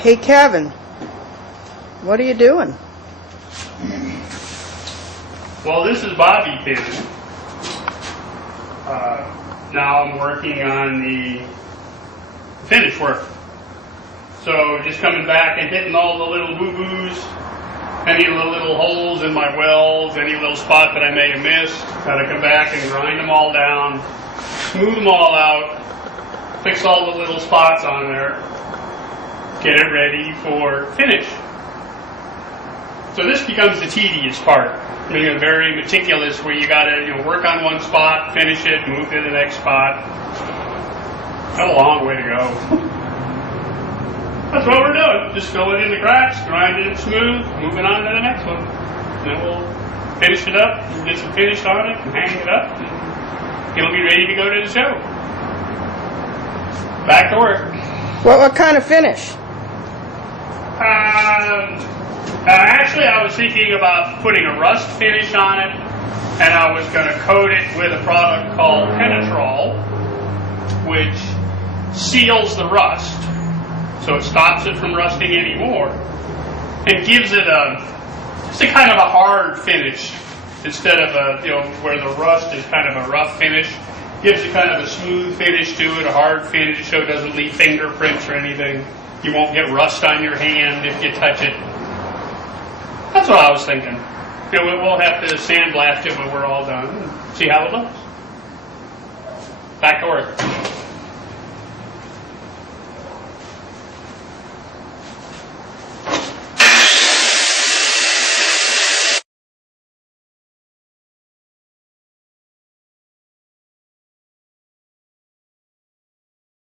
Hey, Kevin, what are you doing? Well, this is bobby pinning. Now I'm working on the finish work. So just coming back and hitting all the little boo-boos, any of the little holes in my welds, any little spot that I may have missed. Gotta come back and grind them all down, smooth them all out, fix all the little spots on there, get it ready for finish. So this becomes the tedious part. Being very meticulous, where you got to work on one spot, finish it, move to the next spot. Got a long way to go. That's what we're doing. Just fill it in the cracks, grinding it smooth, moving on to the next one. Then we'll finish it up, and get some finish on it, and hang it up, and it'll be ready to go to the show. Back to work. What kind of finish? Actually, I was thinking about putting a rust finish on it, and I was going to coat it with a product called Penetrol, which seals the rust, so it stops it from rusting anymore, and gives it just a kind of a hard finish instead of where the rust is kind of a rough finish. Gives it kind of a smooth finish to it, a hard finish, so it doesn't leave fingerprints or anything. You won't get rust on your hand if you touch it. That's what I was thinking. We'll have to sandblast it when we're all done and see how it looks. Back to work.